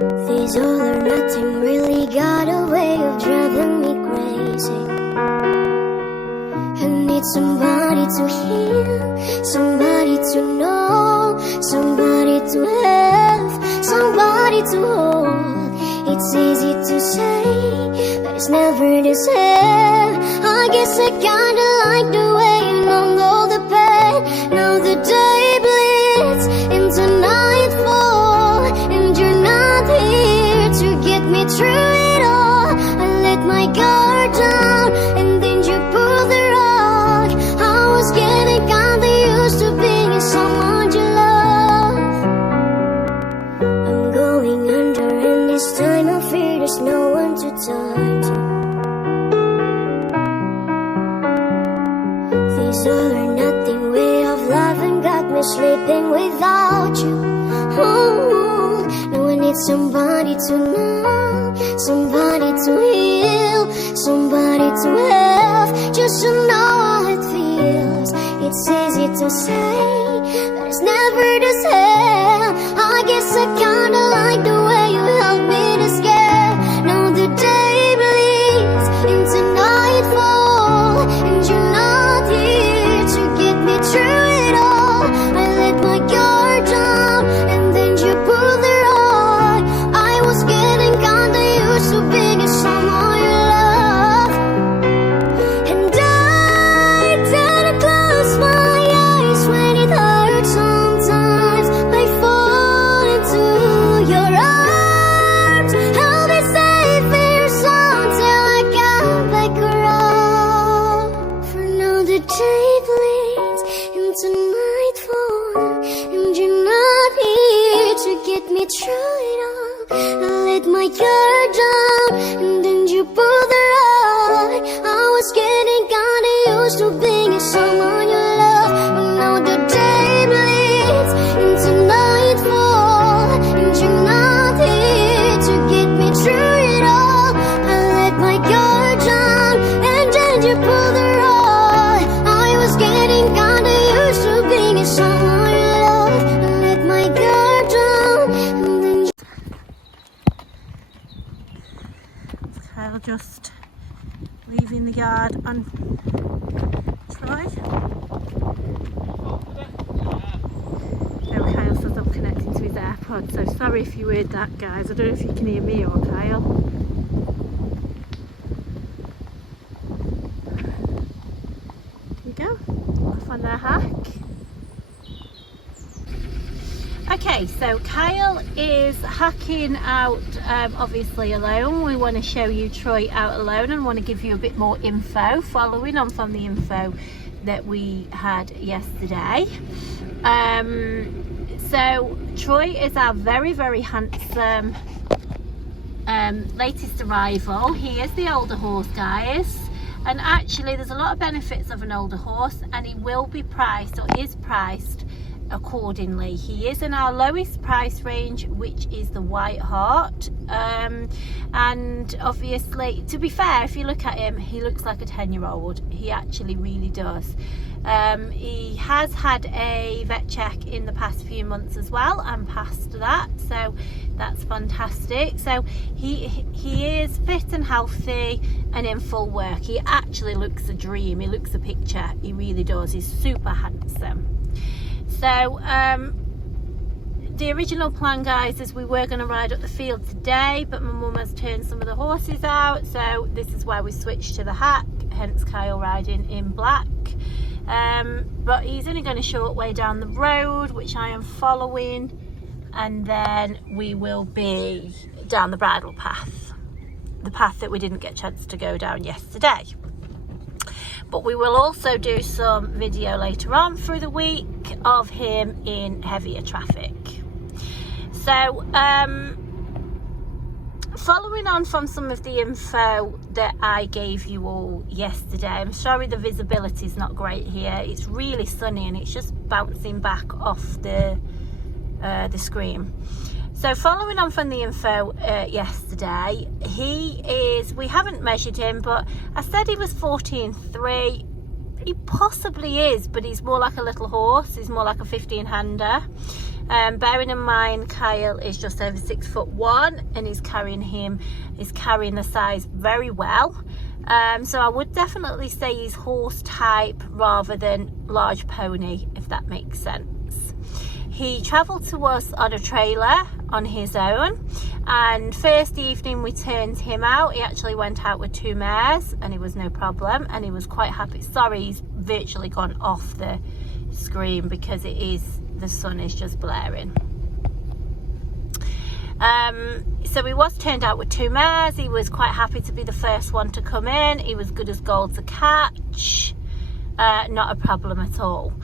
This all or nothing really got a way of driving me crazy. I need somebody to heal, somebody to know, somebody to have, somebody to hold. It's easy to say, but it's never the same. I guess I kinda like the way you numb all the pain. Now the day bleeds into nightfall, and you're not here to get me through it all. I let my guard down, and then you pulled the rug. I was getting kinda used to being someone you love. I'm going under, and this time I fear there's no one to turn to. This all or nothing way of loving got me sleeping without you. Oh, now I need somebody to know, somebody to heal, somebody to have, just to know how it feels. It's easy to say, but it's never the same. I guess I kinda like the way you help me to scare. Now the day bleeds into nightfall, and you're not here to get me through it all. I let my guard down, and then you pulled the rug. I was getting kinda used to being someone you love, and I tend to close my eyes when it hurts sometimes. I fall into your arms. I'll be safe here until I come back around. For now the day bleeds into nightfall, and you're not here to get me through it all. I let my guard down, and then you pulled the rug. I was getting kinda used to being someone you love, but now the day bleeds into nightfall, and you're not here to get me through it all. I let my guard down, and then you pulled the rug. I was getting kinda used to being someone you love. I let my guard down, and then you... Kyle just leaving the yard on Troy. Oh, Kyle says I'm connecting to his AirPod, so sorry if you heard that, guys. I don't know if you can hear me or Kyle. There you go, off on their hack. Okay, so Kyle is hacking out obviously alone. We want to show you Troy out alone and want to give you a bit more info following on from the info that we had yesterday. So Troy is our very, very handsome latest arrival. He is the older horse, guys, and actually there's a lot of benefits of an older horse, and he will be priced, or is priced, accordingly. He is in our lowest price range, which is the White Heart, and obviously, to be fair, if you look at him, he looks like a 10-year-old. He actually really does. He has had a vet check in the past few months as well, and passed that, so that's fantastic. So he is fit and healthy and in full work. He actually looks a dream. He looks a picture. He really does. He's super handsome. So the original plan, guys, is we were going to ride up the field today, but my mum has turned some of the horses out, so this is why we switched to the hack, hence Kyle riding in black. But he's only going a short way down the road, which I am following, and then we will be down the bridle path, the path that we didn't get a chance to go down yesterday. But we will also do some video later on through the week of him in heavier traffic. So following on from some of the info that I gave you all yesterday, I'm sorry the visibility is not great here. It's really sunny and it's just bouncing back off the screen. So following on from the info yesterday, we haven't measured him, but I said he was 14.3. He possibly is, but he's more like a little horse. He's more like a 15-hander. Bearing in mind Kyle is just over 6'1" and he's carrying the size very well. So I would definitely say he's horse type rather than large pony, if that makes sense. He travelled to us on a trailer on his own, and first evening we turned him out. He actually went out with 2 mares and he was no problem, and he was quite happy. Sorry, he's virtually gone off the screen because the sun is just blaring. So he was turned out with 2 mares. He was quite happy to be the first one to come in. He was good as gold to catch, not a problem at all.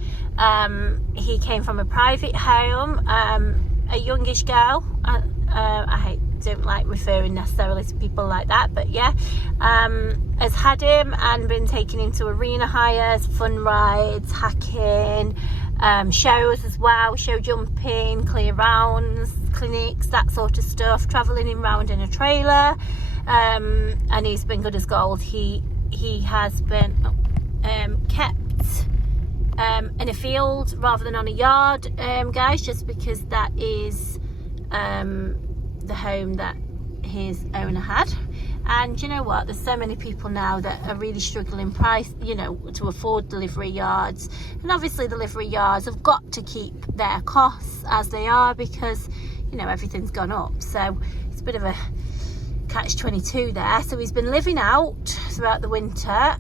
He came from a private home, a youngish girl. I don't like referring necessarily to people like that, but yeah, has had him and been taking him to arena hires, fun rides, hacking, shows as well, show jumping, clear rounds, clinics, that sort of stuff, travelling him round in a trailer, and he's been good as gold. He has been kept in a field rather than on a yard, guys, just because that is the home that his owner had. And you know what, there's so many people now that are really struggling to afford delivery yards, and obviously delivery yards have got to keep their costs as they are because everything's gone up. So it's a bit of a catch-22 there. So he's been living out throughout the winter,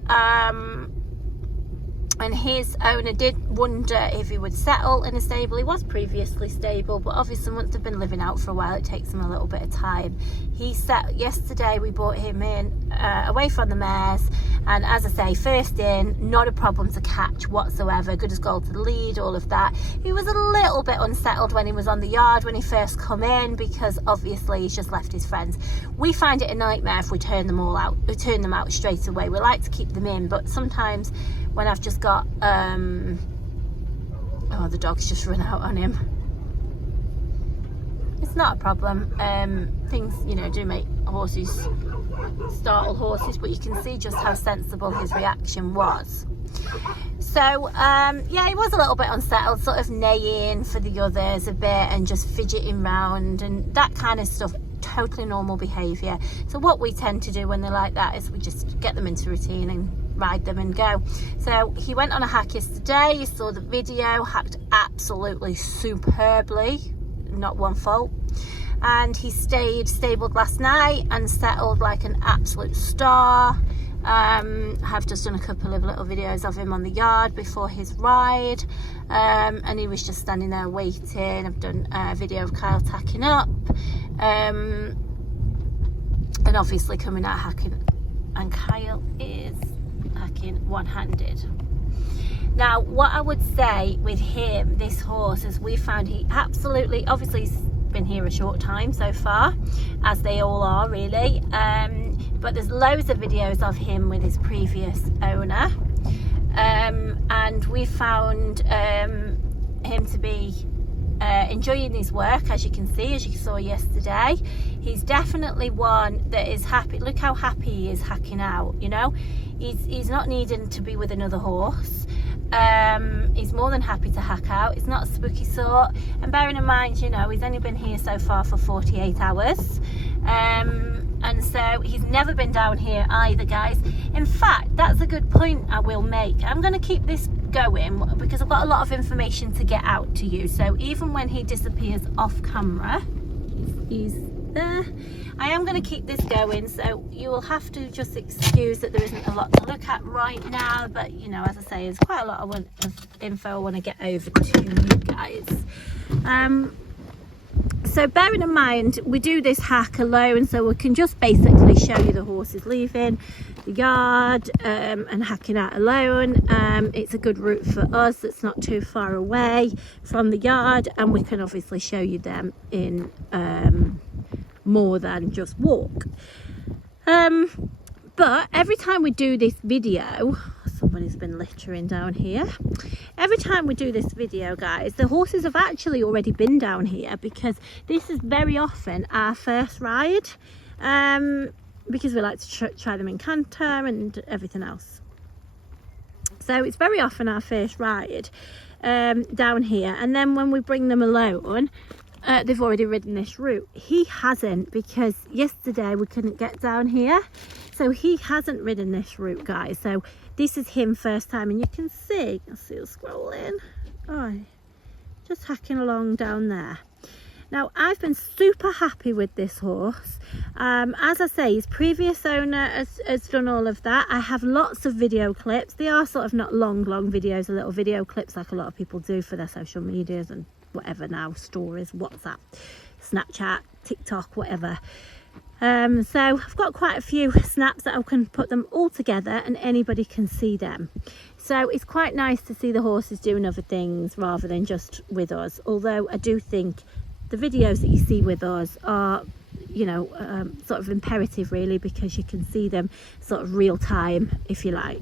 and his owner did wonder if he would settle in a stable. He was previously stable, but obviously once they've been living out for a while, it takes him a little bit of time. Yesterday we brought him in away from the mares, and as I say, first in, not a problem to catch whatsoever, good as gold to the lead, all of that. He was a little bit unsettled when he was on the yard when he first come in, because obviously he's just left his friends. We find it a nightmare if we turn them out straight away. We like to keep them in, but sometimes when I've just got the dog's just run out on him. It's not a problem. Things do make horses startle horses, but you can see just how sensible his reaction was. So yeah, he was a little bit unsettled, sort of neighing for the others a bit and just fidgeting round and that kind of stuff. Totally normal behaviour. So what we tend to do when they're like that is we just get them into routine and ride them and go. So he went on a hack yesterday. You saw the video, hacked absolutely superbly, not one fault. And he stayed stabled last night and settled like an absolute star. Have just done a couple of little videos of him on the yard before his ride, and he was just standing there waiting. I've done a video of Kyle tacking up, and obviously coming out hacking, and Kyle is hacking one-handed. Now what I would say with him, this horse, is we found he absolutely, obviously he's been here a short time so far, as they all are really, but there's loads of videos of him with his previous owner, and we found him to be enjoying his work, as you can see, as you saw yesterday. He's definitely one that is happy. Look how happy he is hacking out, he's not needing to be with another horse. He's more than happy to hack out. It's not a spooky sort, and bearing in mind he's only been here so far for 48 hours, and so he's never been down here either, guys. In fact, that's a good point I will make. I'm going to keep this going because I've got a lot of information to get out to you. So even when he disappears off camera, he's there, I am going to keep this going, so you will have to just excuse that there isn't a lot to look at right now, but as I say, there's quite a lot of info I want to get over to you guys. So bearing in mind we do this hack alone, so we can just basically show you the horses leaving the yard and hacking out alone. It's a good route for us, it's not too far away from the yard, and we can obviously show you them in more than just walk. But every time we do this video, somebody's been littering down here. Every time we do this video, guys, the horses have actually already been down here, because this is very often our first ride, because we like to try them in canter and everything else. So it's very often our first ride. down here, and then when we bring them alone, they've already ridden this route. He hasn't, because yesterday we couldn't get down here, so he hasn't ridden this route, guys. So this is him first time, and you can see, I'll see you scrolling, oh, just hacking along down there. Now, I've been super happy with this horse. As I say, his previous owner has done all of that. I have lots of video clips. They are sort of not long videos, little video clips like a lot of people do for their social medias and whatever now, stories, WhatsApp, Snapchat, TikTok, whatever. So I've got quite a few snaps that I can put them all together and anybody can see them. So it's quite nice to see the horses doing other things rather than just with us. Although I do think the videos that you see with us are, you know, sort of imperative really, because you can see them sort of real time, if you like.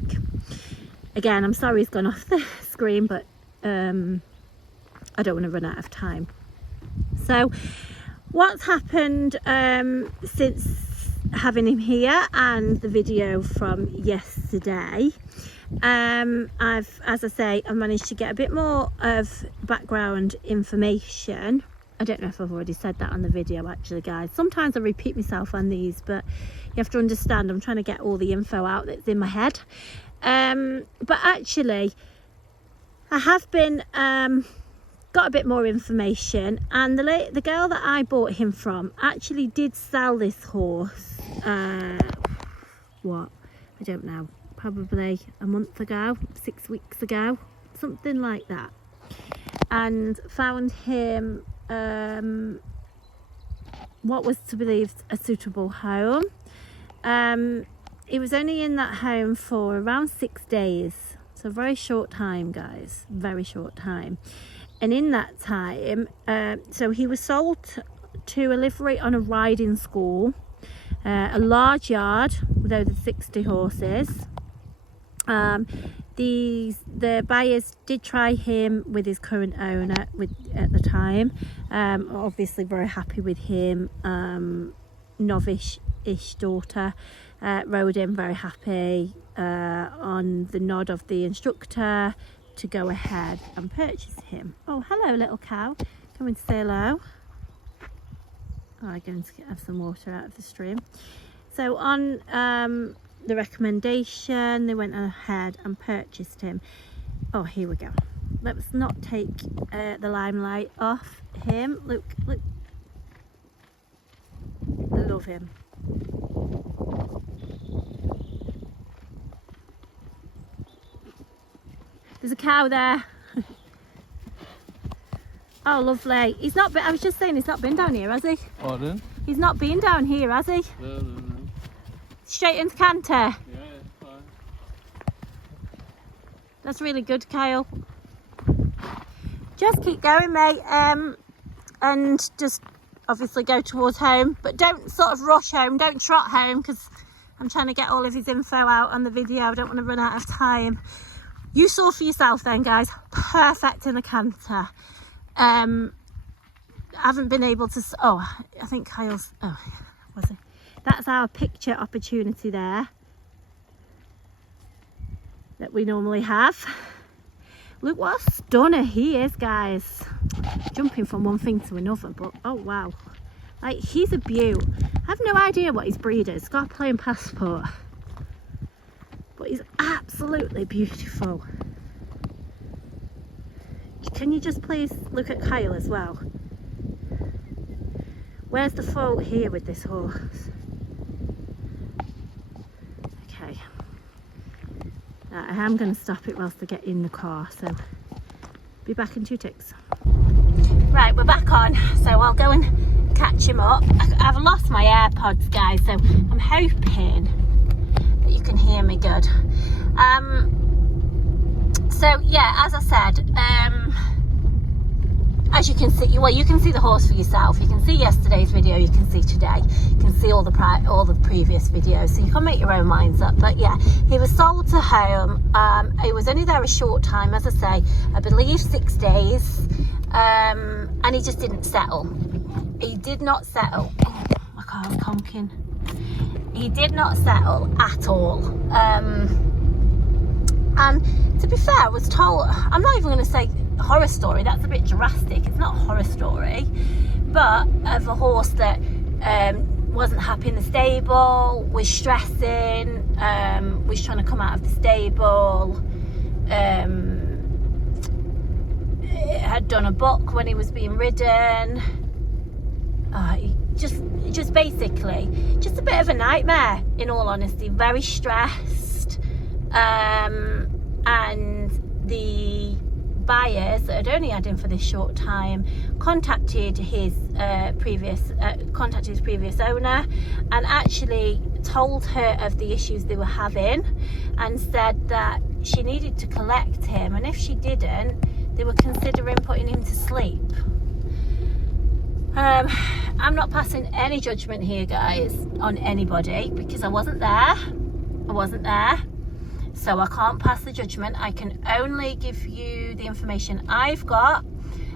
Again, I'm sorry he's gone off the screen, but I don't want to run out of time. So what's happened since having him here and the video from yesterday, as I say, I've managed to get a bit more of background information. I don't know if I've already said that on the video actually, guys. Sometimes I repeat myself on these, but you have to understand I'm trying to get all the info out that's in my head. But actually I have been got a bit more information, and the girl that I bought him from actually did sell this horse what, I don't know, probably a month ago, 6 weeks ago, something like that, and found him what was to believe a suitable home. He was only in that home for around 6 days, so a very short time, guys, very short time. And in that time, so he was sold to a livery on a riding school, a large yard with over 60 horses. The buyers did try him with his current owner at the time. Obviously very happy with him. Novice-ish daughter, rode him, very happy, on the nod of the instructor to go ahead and purchase him. Oh, hello little cow, coming to say hello. Oh, I'm going to have some water out of the stream. So on the recommendation, they went ahead and purchased him. Oh, here we go. Let's not take the limelight off him. Look, I love him. There's a cow there. Oh, lovely. He's not been, I was just saying, he's not been down here, has he? Pardon? He's not been down here, has he? No. Straight into canter. Yeah, it's fine. That's really good, Kyle. Just keep going, mate. And just obviously go towards home, but don't sort of rush home, don't trot home, because I'm trying to get all of his info out on the video. I don't want to run out of time. You saw for yourself then, guys, perfect in the canter. I haven't been able to, oh, I think Kyle's, oh, was it? That's our picture opportunity there that we normally have. Look what a stunner he is, guys. Jumping from one thing to another, but oh wow. Like, he's a beaut. I have no idea what his breed is. He's got a plain passport. But he's absolutely beautiful. Can you just please look at Kyle as well? Where's the fault here with this horse? Okay. I am going to stop it whilst I get in the car, so be back in 2 ticks. Right, we're back on, so I'll go and catch him up. I've lost my AirPods, guys, so I'm hoping that you can hear me good. So yeah, as I said, as you can see, well, you can see the horse for yourself. You can see yesterday's video, you can see today, you can see all the previous videos, so you can make your own minds up. But yeah, he was sold to home. He was only there a short time, as I say, I believe 6 days, and he just didn't settle. He did not settle. Oh, my car's honking. He did not settle at all. And to be fair, I was told, I'm not even going to say horror story, that's a bit drastic, it's not a horror story, but of a horse that wasn't happy in the stable, was stressing, was trying to come out of the stable, had done a buck when he was being ridden, just basically just a bit of a nightmare, in all honesty. Very stressed, and the buyers that had only had him for this short time contacted his previous owner, and actually told her of the issues they were having, and said that she needed to collect him, and if she didn't, they were considering putting him to sleep. I'm not passing any judgment here, guys, on anybody, because I wasn't there, so I can't pass the judgment. I can only give you the information I've got.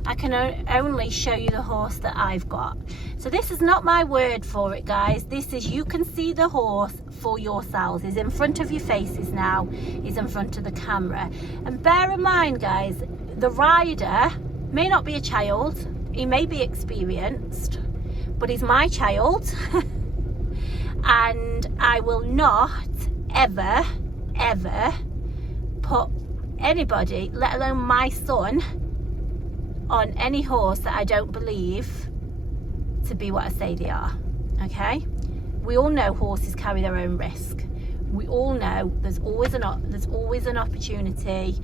I can only show you the horse that I've got. So this is not my word for it, guys. This is, you can see the horse for yourselves. He's in front of your faces now. He's in front of the camera. And bear in mind, guys, the rider may not be a child. He may be experienced, but he's my child. And I will not ever put anybody, let alone my son, on any horse that I don't believe to be what I say they are. Okay, we all know horses carry their own risk. We all know there's always an opportunity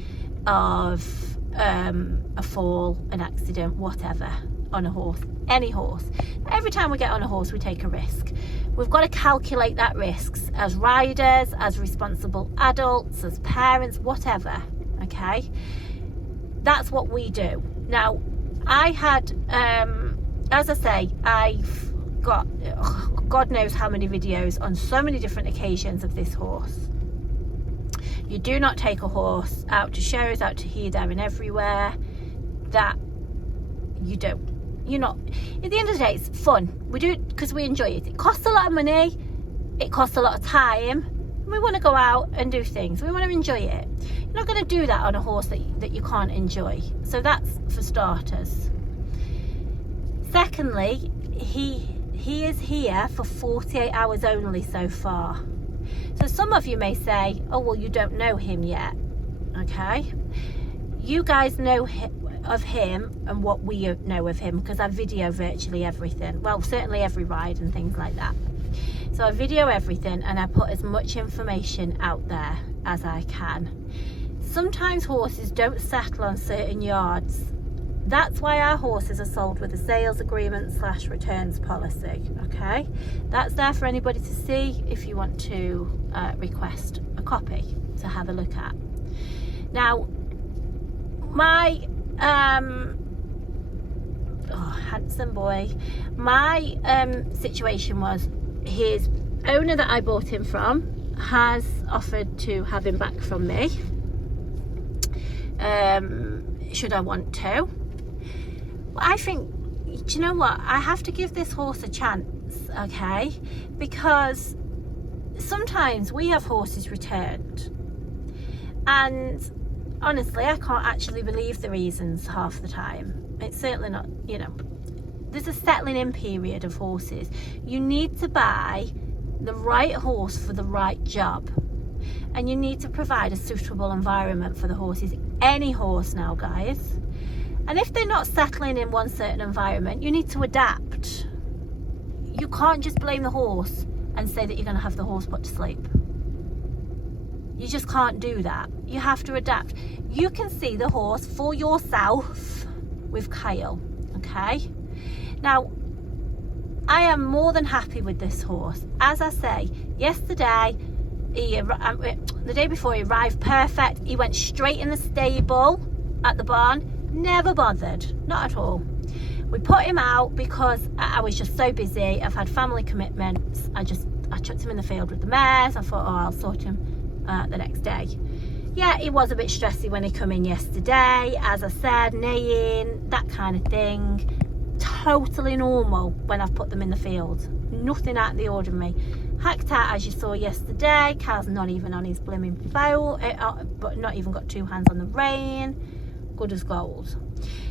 of a fall, an accident, whatever, on a horse, any horse. Every time we get on a horse, we take a risk. We've got to calculate that risks as riders, as responsible adults, as parents, whatever. Okay, that's what we do. Now, I had, as I say, I've got God knows how many videos on so many different occasions of this horse. You do not take a horse out to shows, out to here, there and everywhere. That you don't. You're not. At the end of the day, it's fun. We do it because we enjoy it. It costs a lot of money. It costs a lot of time. We want to go out and do things. We want to enjoy it. You're not going to do that on a horse that you can't enjoy. So that's for starters. Secondly, he is here for 48 hours only so far. So some of you may say, oh, well, you don't know him yet. Okay. You guys know of him and what we know of him, because I video virtually everything. Well, certainly every ride and things like that. So I video everything and I put as much information out there as I can. Sometimes horses don't settle on certain yards. That's why our horses are sold with a sales agreement / returns policy. Okay, that's there for anybody to see if you want to request a copy to have a look at. Now, my handsome boy, my situation was, his owner that I bought him from has offered to have him back from me, should I want to. I think, do you know what, I have to give this horse a chance, okay, because sometimes we have horses returned and honestly I can't actually believe the reasons half the time. It's certainly not, you know, there's a settling in period of horses. You need to buy the right horse for the right job, and you need to provide a suitable environment for the horses. Any horse now, guys. And if they're not settling in one certain environment, you need to adapt. You can't just blame the horse and say that you're going to have the horse put to sleep. You just can't do that. You have to adapt. You can see the horse for yourself with Kyle, okay? Now, I am more than happy with this horse. As I say, yesterday, the day before, he arrived perfect. He went straight in the stable at the barn. Never bothered, not at all. We put him out because I was just so busy. I've had family commitments. I chucked him in the field with the mares. I thought, oh, I'll sort him the next day. Yeah, he was a bit stressy when he come in yesterday. As I said, neighing, that kind of thing. Totally normal when I've put them in the field. Nothing out of the ordinary. Hacked out as you saw yesterday. Cal's not even on his blooming foal, but not even got two hands on the rein. good as gold.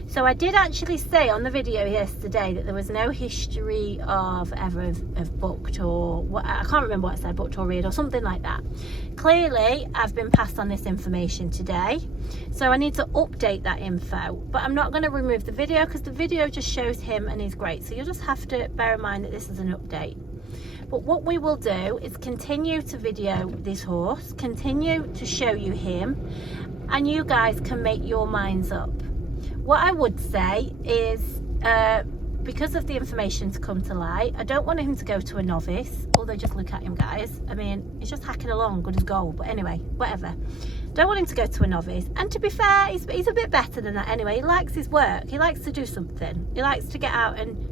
So I did actually say on the video yesterday that there was no history of ever of booked, or what, I can't remember what I said, booked or reared or something like that. Clearly I've been passed on this information today, so I need to update that info, but I'm not going to remove the video because the video just shows him and he's great. So you'll just have to bear in mind that this is an update. But what we will do is continue to video this horse, continue to show you him, and you guys can make your minds up. What I would say is, because of the information to come to light, I don't want him to go to a novice, although just look at him, guys. I mean, he's just hacking along, good as gold, but anyway, whatever. Don't want him to go to a novice. And to be fair, he's a bit better than that anyway. He likes his work, he likes to do something, he likes to get out and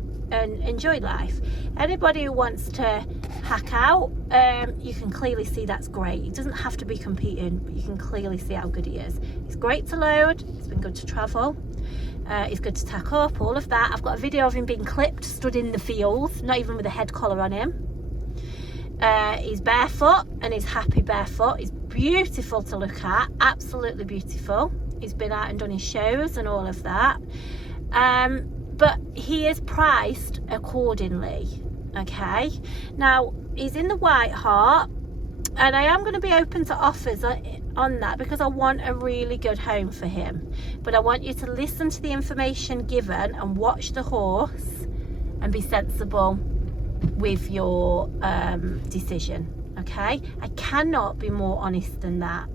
enjoy life. Anybody who wants to hack out, you can clearly see that's great. He doesn't have to be competing, but you can clearly see how good he is. He's great to load, he's been good to travel, he's good to tack up, all of that. I've got a video of him being clipped, stood in the field, not even with a head collar on him. He's barefoot and he's happy barefoot. He's beautiful to look at, absolutely beautiful. He's been out and done his shows and all of that. But he is priced accordingly. Okay, now he's in the White Hart, and I am going to be open to offers on that because I want a really good home for him. But I want you to listen to the information given and watch the horse and be sensible with your decision. Okay, I cannot be more honest than that.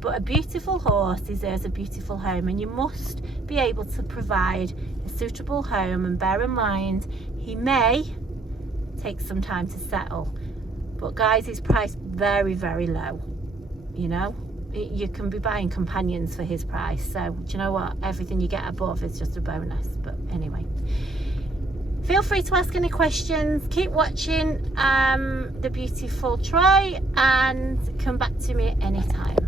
But a beautiful horse deserves a beautiful home, and you must be able to provide a suitable home. And bear in mind, he may take some time to settle, but guys, he's priced very, very low. You know, you can be buying companions for his price. So do you know what? Everything you get above is just a bonus. But anyway, feel free to ask any questions. Keep watching the beautiful Troy and come back to me at any time.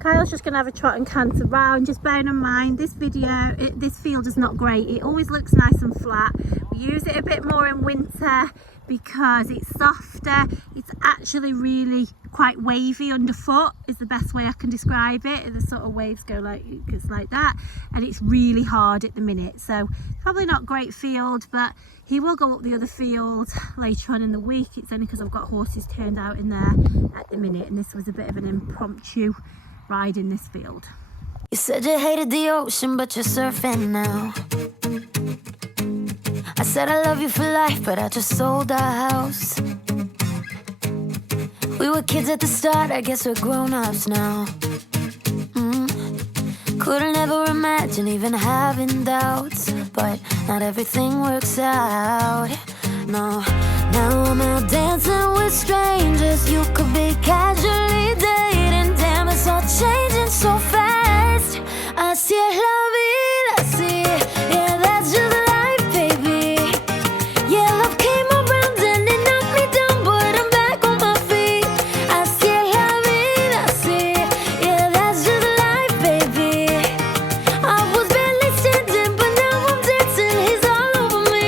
Kyle's just going to have a trot and canter round. Just bearing in mind, this field is not great. It always looks nice and flat. We use it a bit more in winter because it's softer. It's actually really quite wavy underfoot is the best way I can describe it. The sort of waves go like, it's like that, and it's really hard at the minute. So probably not great field, but he will go up the other field later on in the week. It's only because I've got horses turned out in there at the minute, and this was a bit of an impromptu ride in this field. You said you hated the ocean, but you're surfing now. I said I love you for life, but I just sold our house. We were kids at the start, I guess we're grown-ups now. Couldn't ever imagine even having doubts, but not everything works out. No, now I'm out dancing with strangers. You could be casually dating. Damn, it's all changing so fast. Así es la vida, así. Yeah, that's just life, baby. Yeah, love came around and it knocked me down, but I'm back on my feet. Así es la vida, así. Yeah, that's just life, baby. I was barely standing, but now I'm dancing. He's all over me.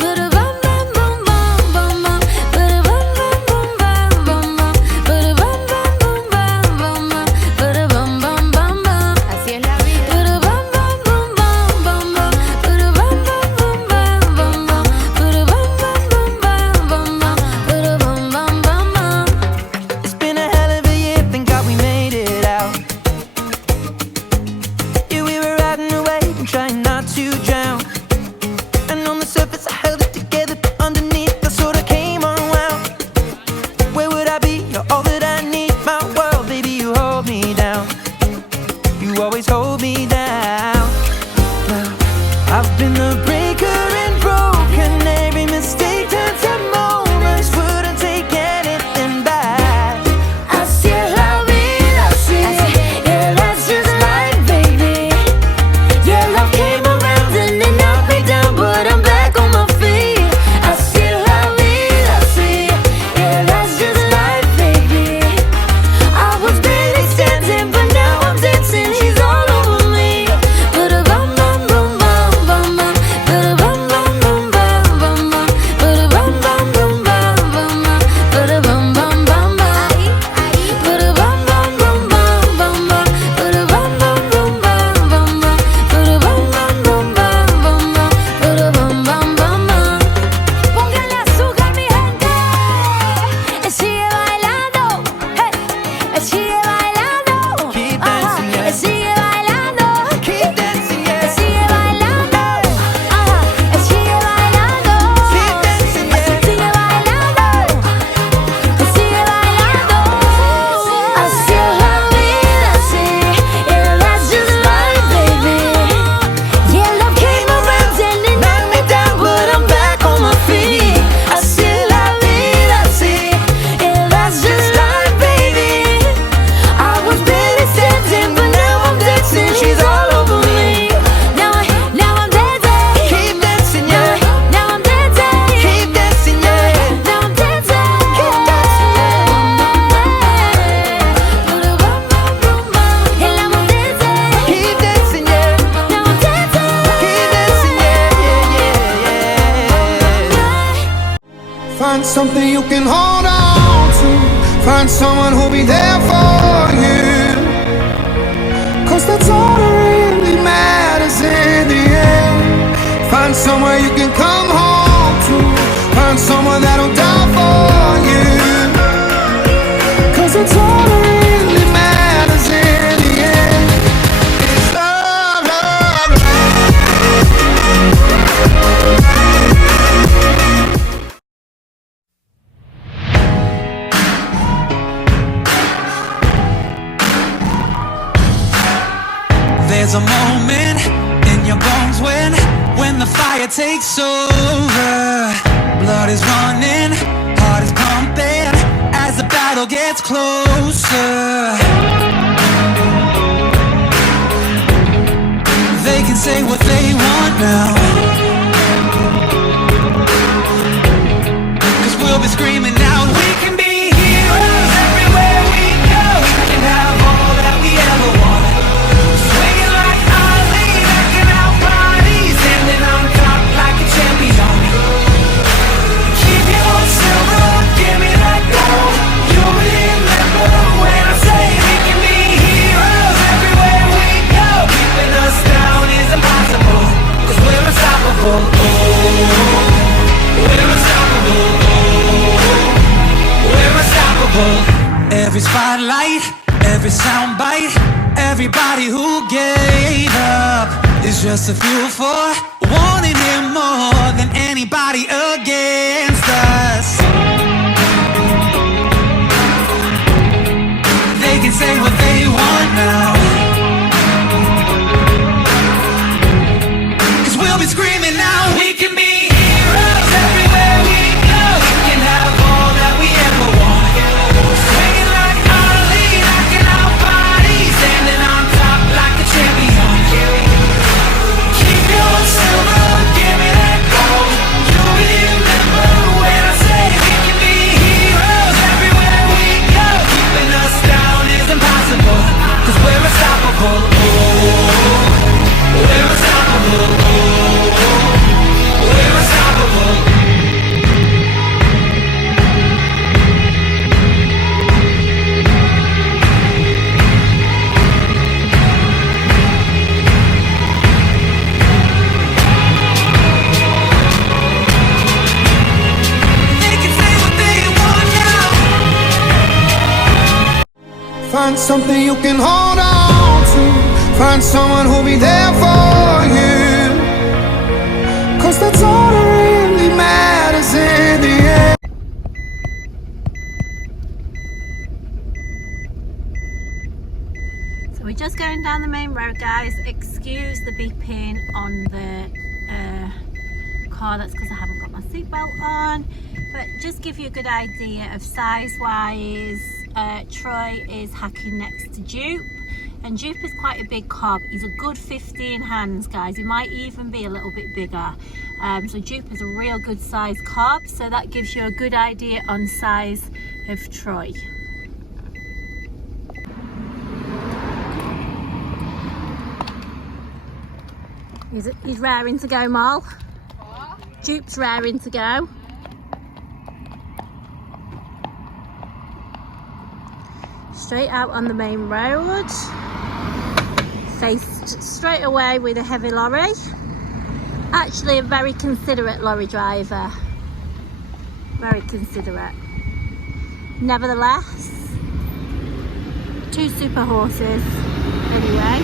Ba-da-bum, bum, bum, bum, bum, bum. Ba-da-bum, bum, bum, bum, bum, bum. Ba-da-bum, Find something you can hold on to. Find someone who'll be there for you. Cause that's all that really matters in the end. Find somewhere you can come home to. Find someone that'll die for you. Cause that's all that really matters in the end. It's love, love, love. There's a moment in your bones when the fire takes over. Blood is running, heart is pumping as the battle gets closer. They can say what they want now, 'cause we'll be screaming out, we can be heroes everywhere we go. We can have all that we ever want. Swinging like Ali, rocking out bodies, standing on top like a champion. Keep your silver, give me that gold. You'll remember when I say we can be heroes everywhere we go. Keeping us down is impossible, 'cause we're unstoppable. Oh, we're unstoppable. Oh, we're unstoppable. Every spotlight, every soundbite, everybody who gave up is just a fuel for wanting him more than anybody against us. They can say what they want now, 'cause we'll be screaming now, we can be heroes everywhere we go. We can have all that we ever want. Swinging like Ali, knocking out bodies, standing on top like a champion. Keep your silver, give me that gold. You'll remember when I say we can be heroes everywhere we go. Keeping us down is impossible, 'cause we're unstoppable. Oh, we're unstoppable. Oh, we're unstoppable. They can say what they want now. find something you can hold on to. Find someone who'll be there for you. Cause that's all that really matters in the end. So we're just going down the main road, guys. Excuse the beeping on the car, that's because I haven't got my seatbelt on. But just give you a good idea of size wise, Troy is hacking next to Dupe, and Dupe is quite a big cob. He's a good 15 hands, guys. He might even be a little bit bigger. So Dupe is a real good size cob, so that gives you a good idea on size of Troy. He's raring to go, Mal. Dupe's raring to go. Straight out on the main road, faced straight away with a heavy lorry. Actually a very considerate lorry driver, very considerate. Nevertheless, two super horses anyway.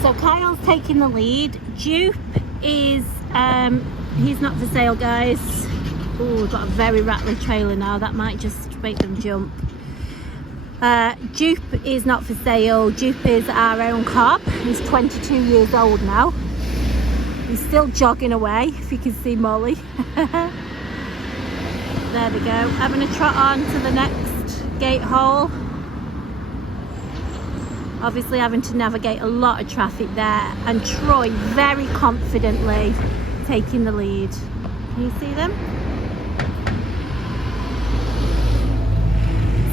So Kyle's taking the lead. Dupe is, he's not for sale, guys. Oh, we've got a very rattly trailer now, that might just make them jump. Dupe is not for sale. Dupe is our own cob. He's 22 years old now. He's still jogging away, if you can see Molly. There they go, having a trot on to the next gate hole. Obviously having to navigate a lot of traffic there, and Troy very confidently taking the lead. Can you see them?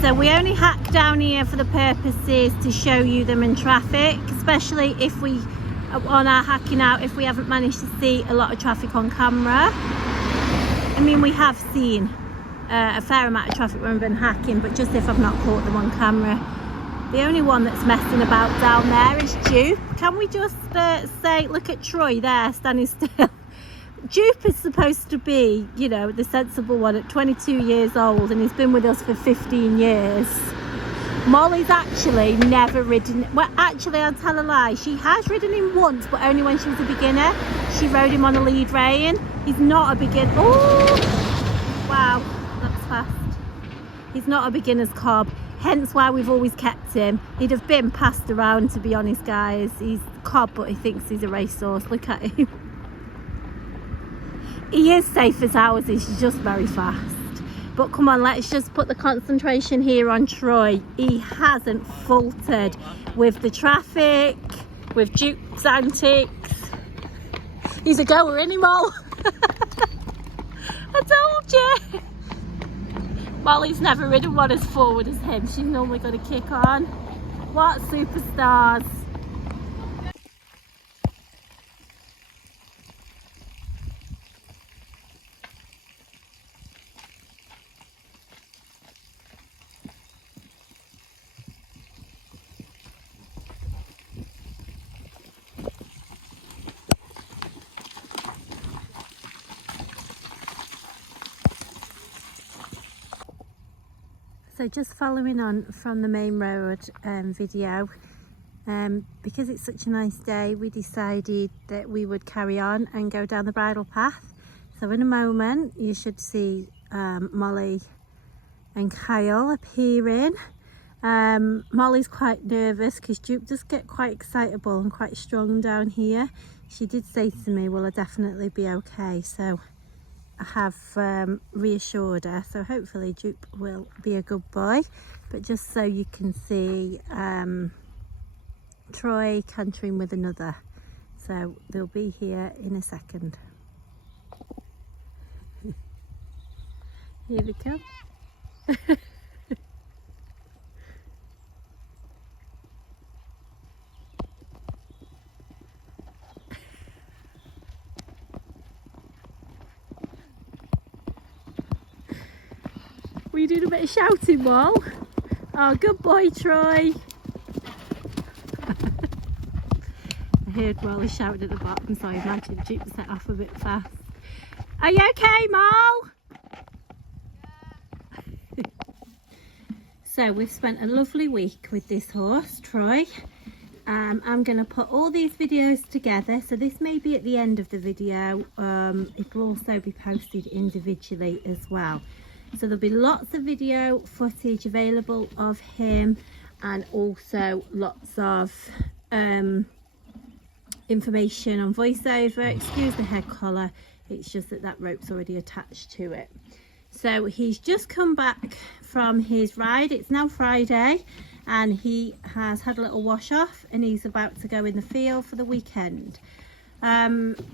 So we only hack down here for the purposes to show you them in traffic, especially if we on our hacking out if we haven't managed to see a lot of traffic on camera. I mean, we have seen a fair amount of traffic when we've been hacking, but just if I've not caught them on camera. The only one that's messing about down there is Jupe. Can we just say, look at Troy there standing still. Jupe is supposed to be, you know, the sensible one at 22 years old, and he's been with us for 15 years. Molly's actually never ridden, well actually I'll tell a lie, she has ridden him once, but only when she was a beginner. She rode him on a lead rein. He's not a beginner. Oh wow, that's fast. He's not a beginner's cob, hence why we've always kept him. He'd have been passed around, to be honest guys. He's cob, but he thinks he's a racehorse. Look at him. He is safe as ours, he's just very fast. But come on, let's just put the concentration here on Troy. He hasn't faltered with the traffic, with Duke's antics. He's a goer, isn't he, Mol? I told you. Molly's never ridden one as forward as him. She's normally got a kick on. What superstars. So just following on from the main road video, because it's such a nice day, we decided that we would carry on and go down the bridle path. So in a moment you should see Molly and Kyle appearing. Molly's quite nervous because Duke does get quite excitable and quite strong down here. She did say to me, will I definitely be okay? So I have reassured her, so hopefully Duke will be a good boy. But just so you can see Troy cantering with another, so they'll be here in a second. Here we come. Were you doing a bit of shouting, Wall? Oh, good boy, Troy. I heard Wally shouting at the bottom, so I imagine Duke set off a bit fast. Are you okay, Mal? Yeah. So we've spent a lovely week with this horse, Troy. I'm going to put all these videos together, so this may be at the end of the video. It will also be posted individually as well. So there'll be lots of video footage available of him, and also lots of information on voiceover. Excuse the head collar, it's just that rope's already attached to it. So he's just come back from his ride. It's now Friday and he has had a little wash off and he's about to go in the field for the weekend.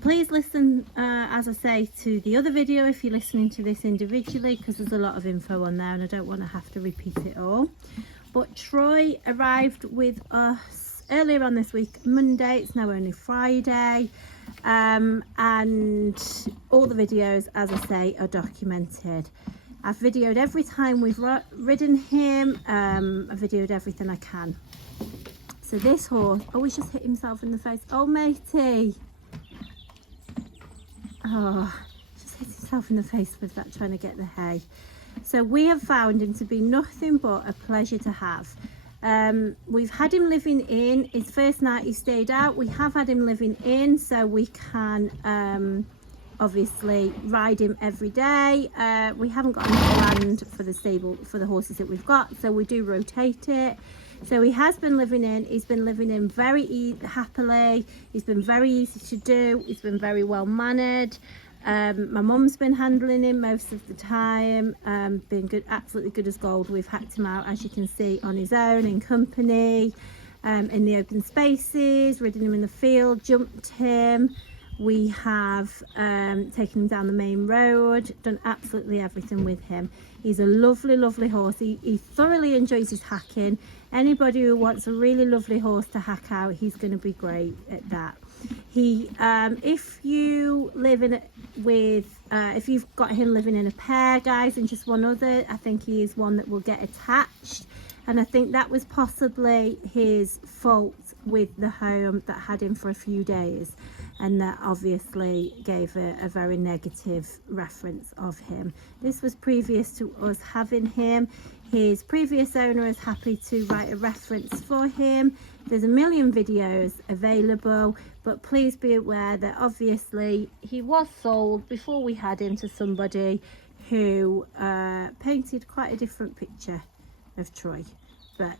Please listen, as I say, to the other video if you're listening to this individually, because there's a lot of info on there and I don't want to have to repeat it all. But Troy arrived with us earlier on this week, Monday. It's now only Friday, and all the videos, as I say, are documented. I've videoed every time we've ridden him. I've videoed everything I can. So this horse, oh, he's just hit himself in the face. Oh, matey. Oh, just hit himself in the face with that, trying to get the hay. So we have found him to be nothing but a pleasure to have. We've had him living in. His first night he stayed out. We have had him living in, so we can obviously ride him every day. We haven't got enough land for the stable for the horses that we've got, so we do rotate it. So he has been living in. He's been living in very happily. He's been very easy to do. He's been very well mannered. My mum's been handling him most of the time. Been good, absolutely good as gold. We've hacked him out, as you can see, on his own, in company, in the open spaces, ridden him in the field, jumped him. We have taken him down the main road, done absolutely everything with him. He's a lovely, lovely horse. He thoroughly enjoys his hacking. Anybody who wants a really lovely horse to hack out, he's going to be great at that. He if you live in if you've got him living in a pair, guys, and just one other, I think he is one that will get attached, and I think that was possibly his fault with the home that had him for a few days, and that obviously gave a very negative reference of him. This was previous to us having him. His previous owner is happy to write a reference for him. There's a million videos available, but please be aware that obviously he was sold before we had him to somebody who painted quite a different picture of Troy. But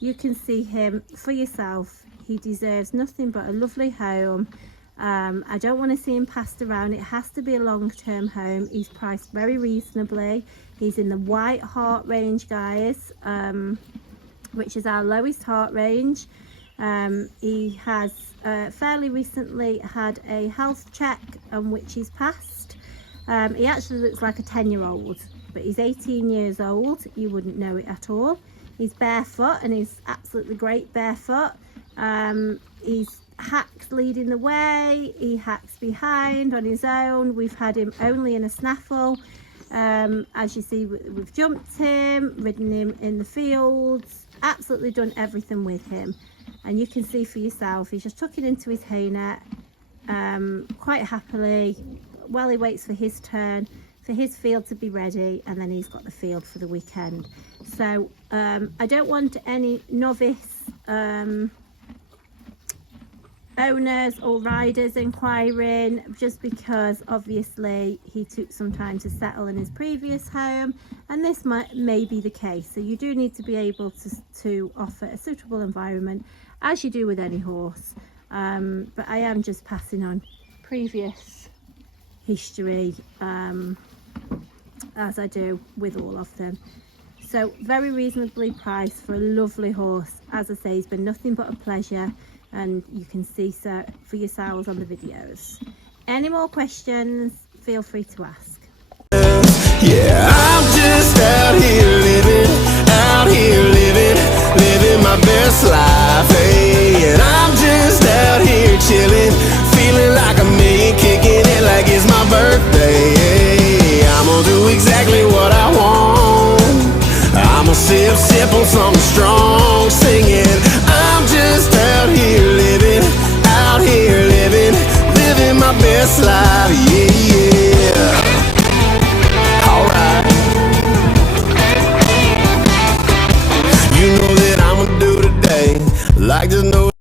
you can see him for yourself. He deserves nothing but a lovely home. I don't want to see him passed around. It has to be a long-term home. He's priced very reasonably. He's in the white heart range, guys, which is our lowest heart range. He has fairly recently had a health check on which he's passed. He actually looks like a 10-year-old, but he's 18 years old. You wouldn't know it at all. He's barefoot, and he's absolutely great barefoot. He's hacks leading the way, he hacks behind on his own. We've had him only in a snaffle. As you see, we've jumped him, ridden him in the fields, absolutely done everything with him, and you can see for yourself he's just tucking into his hay net quite happily while he waits for his turn, for his field to be ready, and then he's got the field for the weekend. So I don't want any novice owners or riders inquiring, just because obviously he took some time to settle in his previous home, and this may be the case. So you do need to be able to offer a suitable environment, as you do with any horse. But I am just passing on previous history, as I do with all of them. So very reasonably priced for a lovely horse. As I say, it's been nothing but a pleasure, and you can see so for yourselves on the videos. Any more questions, feel free to ask. Yeah, I'm just out here